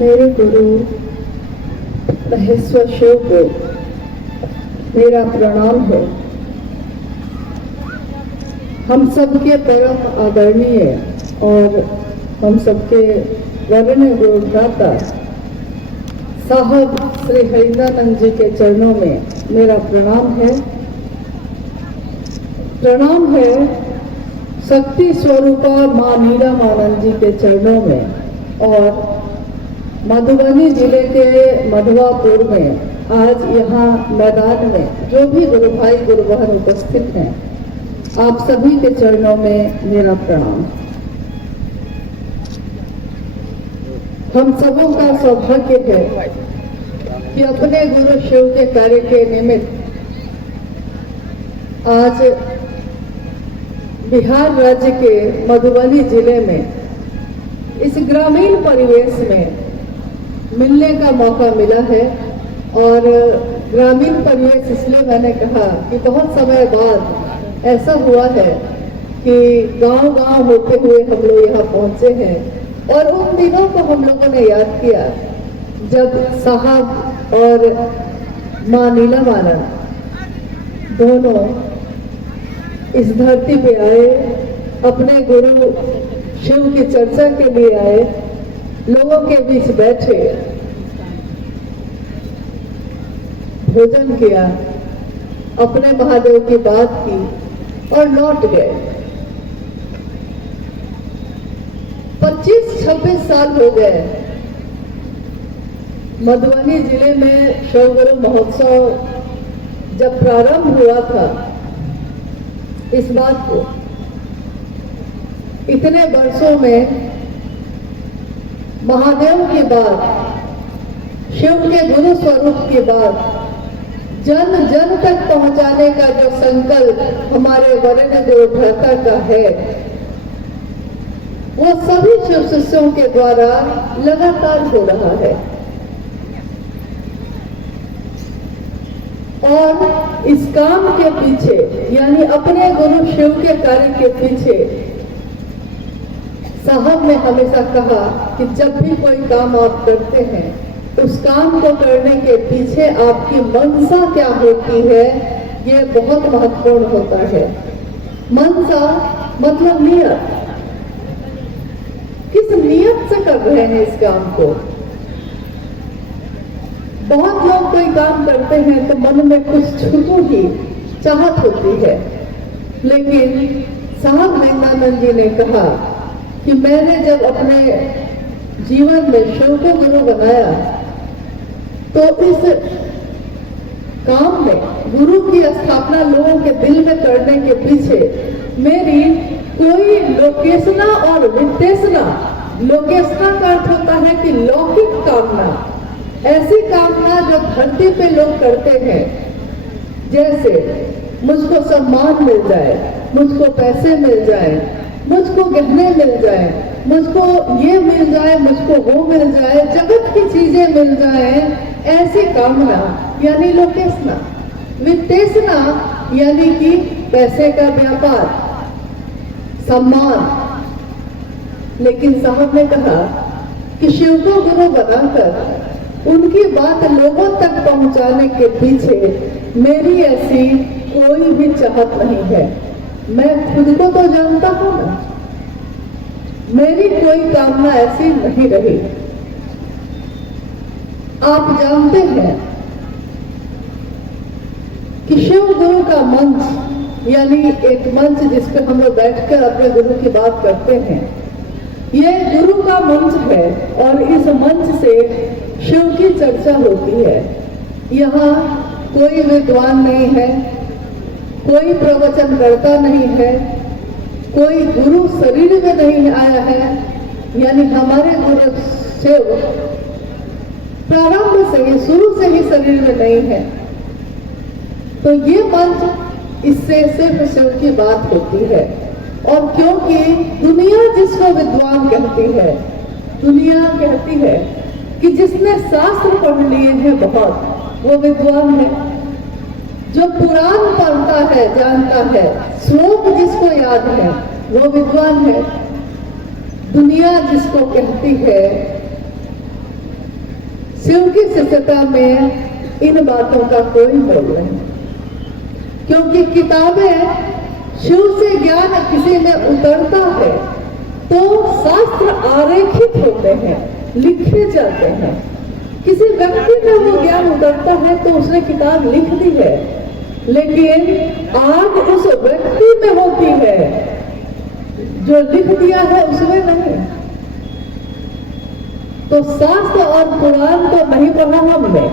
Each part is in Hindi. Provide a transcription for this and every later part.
मेरे गुरु महेश्वर शिव को मेरा प्रणाम है। हम सबके परम आदरणीय और हम सबके वरण्य गुरुदाता साहब श्री हरिदानंद जी के चरणों में मेरा प्रणाम है। प्रणाम है शक्ति स्वरूपा माँ नीलामानंद जी के चरणों में और मधुबनी जिले के मधवापुर में आज यहाँ मैदान में जो भी गुरु भाई गुरु बहन उपस्थित हैं, आप सभी के चरणों में मेरा प्रणाम। हम सबों का सौभाग्य है कि अपने गुरु शिव के कार्य के निमित्त आज बिहार राज्य के मधुबनी जिले में इस ग्रामीण परिवेश में मिलने का मौका मिला है। और ग्रामीण परिवेश इसलिए मैंने कहा कि बहुत समय बाद ऐसा हुआ है कि गांव-गांव होते हुए हम लोग यहाँ पहुँचे हैं और उन दिनों को हम लोगों ने याद किया जब साहब और माँ नीलामानंद दोनों इस धरती पे आए, अपने गुरु शिव की चर्चा के लिए आए, लोगों के बीच बैठे, भोजन किया, अपने महादेव की बात की और लौट गए। 25-26 साल हो गए मधुबनी जिले में शिवगुरु महोत्सव जब प्रारंभ हुआ था। इस बात को इतने वर्षों में महादेव की बात, शिव के गुरु स्वरूप की बात जन जन तक पहुंचाने का जो संकल्प हमारे वरण्य गुरुभ्राता का है, वो सभी शिव शिष्यों के द्वारा लगातार हो रहा है। और इस काम के पीछे यानी अपने गुरु शिव के कार्य के पीछे साहब ने हमेशा कहा कि जब भी कोई काम आप करते हैं, उस काम को करने के पीछे आपकी मनसा क्या होती है, ये बहुत महत्वपूर्ण होता है। मनसा मतलब नियत, किस नियत से कर रहे हैं इस काम को। बहुत लोग कोई काम करते हैं तो मन में कुछ छुटू ही चाहत होती है, लेकिन साहब हरिदानंद जी ने कहा कि मैंने जब अपने जीवन में शिव को गुरु बनाया तो इस काम में गुरु की स्थापना लोगों के दिल में करने के पीछे मेरी कोई लोकेशना और वित्तेषणा, लोकेशना का अर्थ होता है कि लौकिक कामना, ऐसी कामना जो धरती पे लोग करते हैं, जैसे मुझको सम्मान मिल जाए, मुझको पैसे मिल जाए, मुझको गहने मिल जाए, मुझको ये मिल जाए, मुझको वो मिल जाए, जगत की चीजें मिल जाए, ऐसी कामना यानी लोकेशना। वित्तेषणा यानी कि पैसे का व्यापार, सम्मान। लेकिन साहब ने कहा कि शिव को गुरु बनाकर उनकी बात लोगों तक पहुंचाने के पीछे मेरी ऐसी कोई भी चाहत नहीं है। मैं खुद को तो जानता हूं ना, मेरी कोई कामना ऐसी नहीं रही। आप जानते हैं कि शिव गुरु का मंच यानी एक मंच जिस पे हम लोग बैठकर अपने गुरु की बात करते हैं, ये गुरु का मंच है और इस मंच से शिव की चर्चा होती है। यहाँ कोई विद्वान नहीं है, कोई प्रवचन करता नहीं है, कोई गुरु शरीर में नहीं आया है, यानी हमारे गुरु शिव प्रारंभ से ही, शुरू से ही शरीर में नहीं है। तो ये मंच, इससे सिर्फ शिव की बात होती है। और क्योंकि दुनिया जिसको विद्वान कहती है, दुनिया कहती है कि जिसने शास्त्र पढ़ लिए हैं बहुत, वो विद्वान है। जो पुराण पढ़ता है, जानता है, श्लोक जिसको याद है, वो विद्वान है। दुनिया जिसको कहती है शिव की शिष्यता में इन बातों का कोई मोल नहीं, क्योंकि किताबें शिव से ज्ञान किसी में उतरता है तो शास्त्र आरेखित होते हैं, लिखे जाते हैं। किसी व्यक्ति में वो ज्ञान उतरता है तो उसने किताब लिख दी है, लेकिन आग उस व्यक्ति में होती है, जो लिख दिया है उसमें नहीं। तो शास्त्र और पुराण तो नहीं पढ़ा हमने,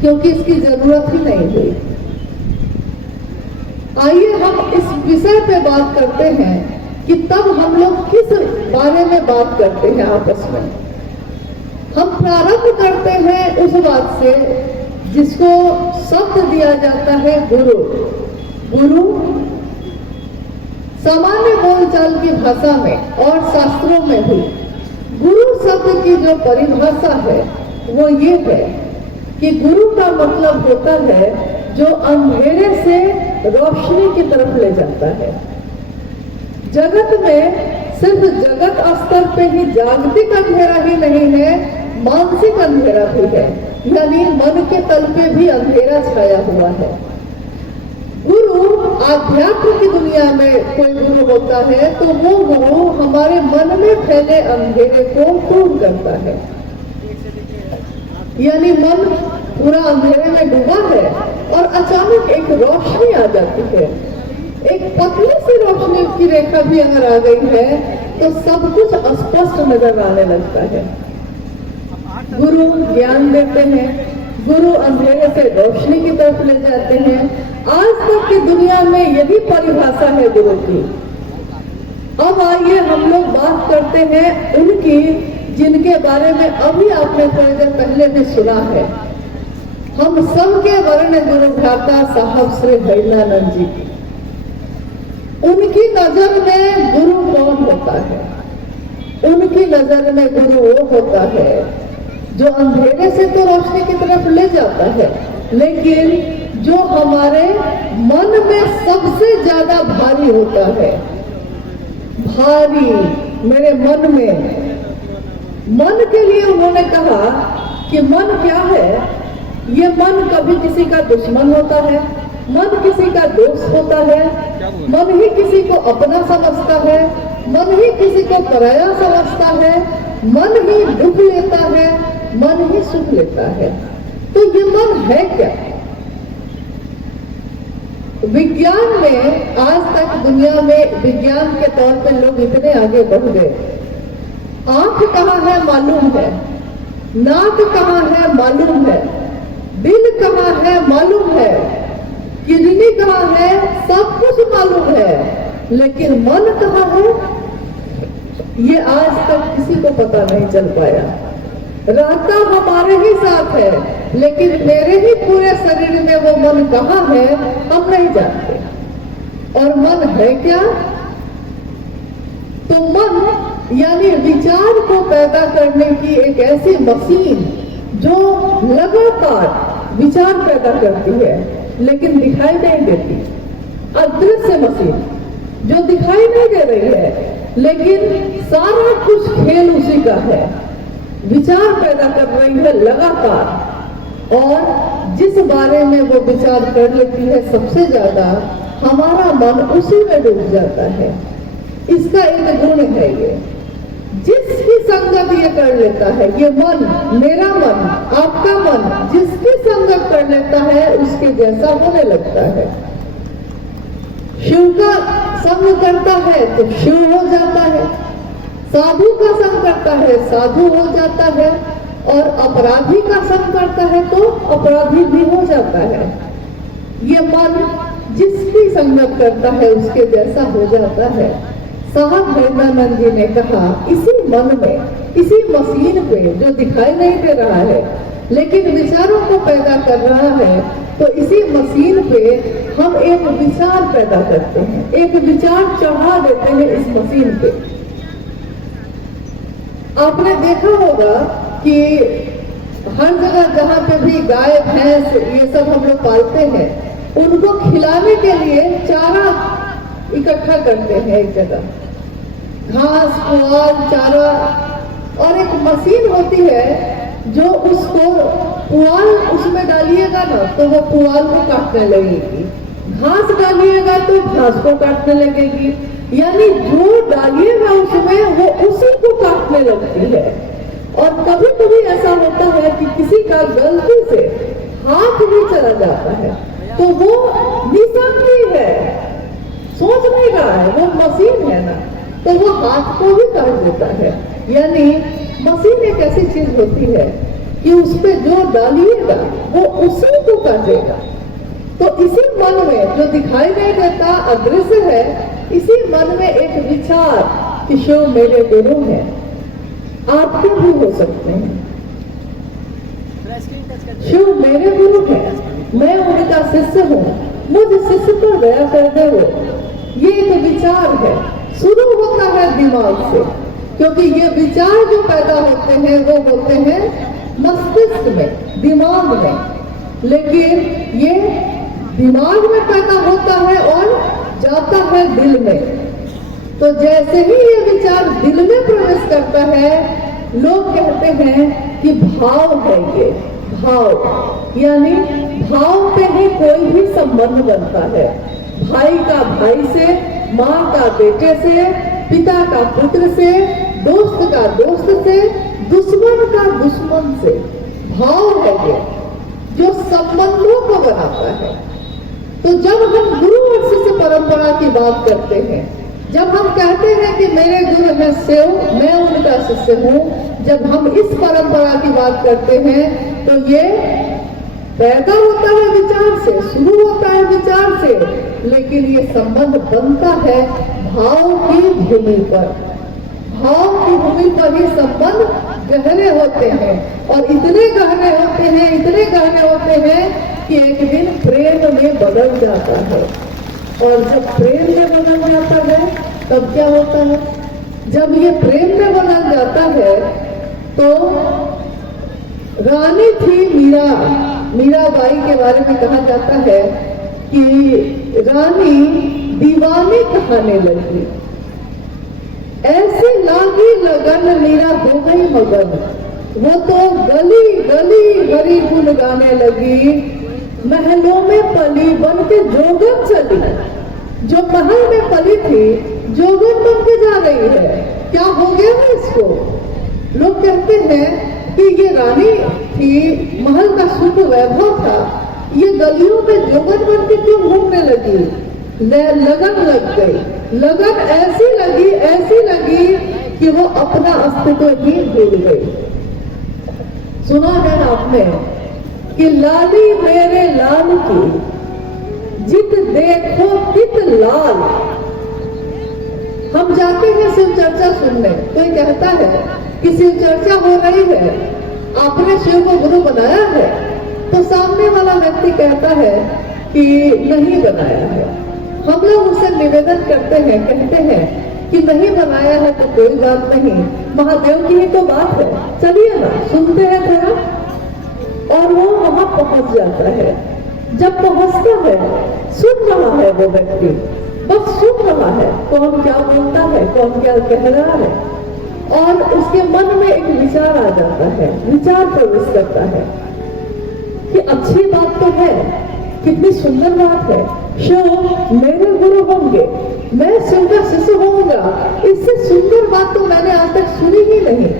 क्योंकि इसकी जरूरत ही नहीं हुई। आइए हम इस विषय पे बात करते हैं कि तब हम लोग किस बारे में बात करते हैं आपस में। हम प्रारंभ करते हैं उस बात से जिसको शब्द दिया जाता है गुरु। गुरु सामान्य बोलचाल की भाषा में और शास्त्रों में भी गुरु शब्द की जो परिभाषा है वो ये है कि गुरु का मतलब होता है जो अंधेरे से रोशनी की तरफ ले जाता है। जगत में सिर्फ जगत स्तर पे ही जागतिक अंधेरा ही नहीं है, मानसिक अंधेरा भी है, यानी मन के तल पे भी अंधेरा छाया हुआ है। गुरु आध्यात्म की दुनिया में कोई गुरु होता है तो वो गुरु हमारे मन में फैले अंधेरे को दूर करता है। यानी मन पूरा अंधेरे में डूबा है और अचानक एक रोशनी आ जाती है, एक पतली सी रोशनी की रेखा भी अगर आ गई है तो सब कुछ स्पष्ट नजर आने लगता है। गुरु ज्ञान देते हैं, गुरु अंधेरे से रोशनी की तरफ ले जाते हैं। आज तक की दुनिया में यही परिभाषा है गुरु की। अब आइए हम लोग बात करते हैं उनकी जिनके बारे में अभी आपने थोड़ी देर पहले भी सुना है। हम सबके वर्ण गुरु भ्राता साहब श्री भैरवानंद जी की। उनकी नजर में गुरु कौन होता है? उनकी नजर में गुरु वो होता है जो अंधेरे से तो रोशनी की तरफ ले जाता है, लेकिन जो हमारे मन में सबसे ज्यादा भारी होता है। भारी मेरे मन में, मन के लिए उन्होंने कहा कि मन क्या है? ये मन कभी किसी का दुश्मन होता है, मन किसी का दोस्त होता है, मन ही किसी को अपना समझता है, मन ही किसी को पराया समझता है, मन ही दुख लेता है, मन ही सुख लेता है। तो ये मन है क्या? विज्ञान में आज तक दुनिया में विज्ञान के तौर पे लोग इतने आगे बढ़ गए। आंख कहाँ है मालूम है, नाक कहाँ है मालूम है, दिल कहाँ है मालूम है, किडनी कहाँ है सब कुछ मालूम है, लेकिन मन कहाँ है ये आज तक किसी को पता नहीं चल पाया। रहता हमारे ही साथ है, लेकिन मेरे ही पूरे शरीर में वो मन कहाँ है हम नहीं जानते। और मन है क्या? तो मन यानी विचार को पैदा करने की एक ऐसी मशीन जो लगातार विचार पैदा करती है लेकिन दिखाई नहीं देती। अदृश्य मशीन जो दिखाई नहीं दे रही है, लेकिन सारा कुछ खेल उसी का है। विचार पैदा कर रही है लगातार, और जिस बारे में वो विचार कर लेती है सबसे ज्यादा, हमारा मन उसी में डूब जाता है। इसका एक गुण है ये, जिसकी संगत ये कर लेता है, ये मन, मेरा मन, आपका मन जिसकी संगत कर लेता है उसके जैसा होने लगता है। शिव का संग करता है तो शिव हो जाता है, साधु का संग करता है साधु हो जाता है, और अपराधी का संग करता है तो अपराधी भी हो जाता है। ये मन जिसकी संगत करता है उसके जैसा हो जाता है। साहब भैरवानंद जी ने कहा, इसी मन में, इसी मशीन पे जो दिखाई नहीं दे रहा है लेकिन विचारों को पैदा कर रहा है, तो इसी मशीन पे हम एक विचार पैदा करते हैं, एक विचार चढ़ा देते हैं इस मशीन पे। आपने देखा होगा कि हर जगह जहाँ पे भी गाय भैंस ये सब हम लोग पालते हैं, उनको खिलाने के लिए चारा इकट्ठा करते हैं एक जगह, घास पुआल चारा, और एक मशीन होती है जो उसको पुआल उसमें डालिएगा ना तो वो पुआल को काटने लगेगी, घास डालिएगा तो घास को काटने लगेगी, यानी जो डालिएगा उसमें वो उसी को काटने लगती है। और कभी कभी ऐसा होता है कि किसी का गलती से हाथ भी चला जाता है तो वो निशानी है, सोच नहीं रहा है, वो मशीन है ना, तो वो हाथ को भी काट देता है। यानी मशीन एक ऐसी चीज होती है कि उस पे जो डालिएगा वो उसी को काटेगा। तो इसी मन में जो दिखाई नहीं देता अदृश्य है, इसी मन में एक विचार कि शिव मेरे गुरु हैं, आपके भी हो सकते हैं। शिव मेरे गुरु हैं, मैं उनका शिष्य हूँ, मुझ शिष्य पर दया कर दे वो। ये एक विचार है, शुरू होता है दिमाग से, क्योंकि ये विचार जो पैदा होते हैं वो होते हैं मस्तिष्क में, दिमाग में, लेकिन ये दिमाग में पैदा होता है और जाता है दिल में। तो जैसे ही ये विचार दिल में प्रवेश करता है, लोग कहते हैं कि भाव है ये, भाव, यानी भाव पे ही कोई भी संबंध बनता है, भाई का भाई से, माँ का बेटे से, पिता का पुत्र से, दोस्त का दोस्त से, दुश्मन का दुश्मन से। भाव है ये जो संबंधों को बनाता है। तो जब हम गुरु और शिष्य परंपरा की बात करते हैं, जब हम कहते हैं कि मेरे गुरु हैं शिव, मैं उनका शिष्य हूँ, जब हम इस परंपरा की बात करते हैं तो ये पैदा होता है विचार से, शुरू होता है विचार से, लेकिन ये संबंध बनता है भाव की भूमि पर। भाव की भूमि पर ही संबंध गहरे होते हैं, और इतने गहरे होते हैं, इतने गहरे होते हैं कि एक दिन प्रेम में बदल जाता है। और जब प्रेम में बदल जाता है तब क्या होता है? जब ये प्रेम में बदल जाता है तो रानी थी मीराबाई के बारे में कहा जाता है कि रानी दीवानी कहने लगी, ऐसे लागी लगन मीरा हो गई मगन, वो तो गली गली हरि गुण गाने लगी, महलों में पली बन के जोगन चली। जो महल में पली थी जोगन बन के जा रही है, क्या हो गया है इसको? लोग कहते हैं कि ये रानी थी, महल का सुख वैभव था, ये गलियों में जोगन बन के क्यों घूमने लगी? लगन लग गई, लगन ऐसी लगी कि वो अपना अस्तित्व ही भूल गई। सुना है आपने कि लाली मेरे लाल की जित देखो तित लाल। हम जाते हैं शिव चर्चा सुनने, कोई कहता है कि शिव चर्चा हो रही है, आपने शिव को गुरु बनाया है, तो सामने वाला व्यक्ति कहता है कि नहीं बनाया है। हम लोग उससे निवेदन करते हैं, कहते हैं कि नहीं बनाया है तो कोई बात नहीं, महादेव की ही तो बात है, चलिए ना सुनते हैं थोड़ा। और वो वहां पहुंच जाता है। जब पहुंचता है, सुन रहा है वो व्यक्ति, बस सुन रहा है कौन क्या बोलता है, कौन क्या कह रहा है, और उसके मन में एक विचार आ जाता है, विचार प्रवेश करता है कि अच्छी बात तो है, कितनी सुंदर बात है, शिव मेरे गुरु होंगे, मैं शिव का शिष्य होऊंगा, इससे सुंदर बात तो मैंने आज तक सुनी ही नहीं।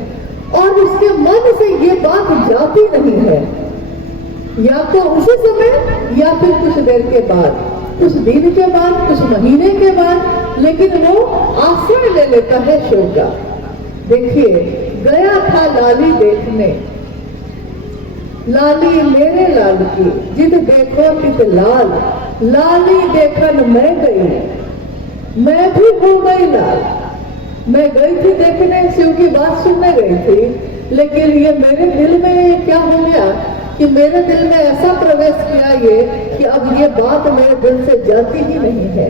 और उसके मन से ये बात जाती नहीं है, या तो उसी समय या फिर कुछ देर के बाद, कुछ दिन के बाद, कुछ महीने के बाद, लेकिन वो आश्रय ले लेता है शिव का। देखिए, गया था लाली देखने, लाली मेरे लाल की जिद देखो तित लाल, लाली देखन मैं गई, मैं भी हो गई लाल। मैं गई थी देखने, शिव की बात सुनने गई थी, लेकिन ये मेरे दिल में क्या हो गया कि मेरे दिल में ऐसा प्रवेश किया ये कि अब ये बात मेरे दिल से जाती ही नहीं है।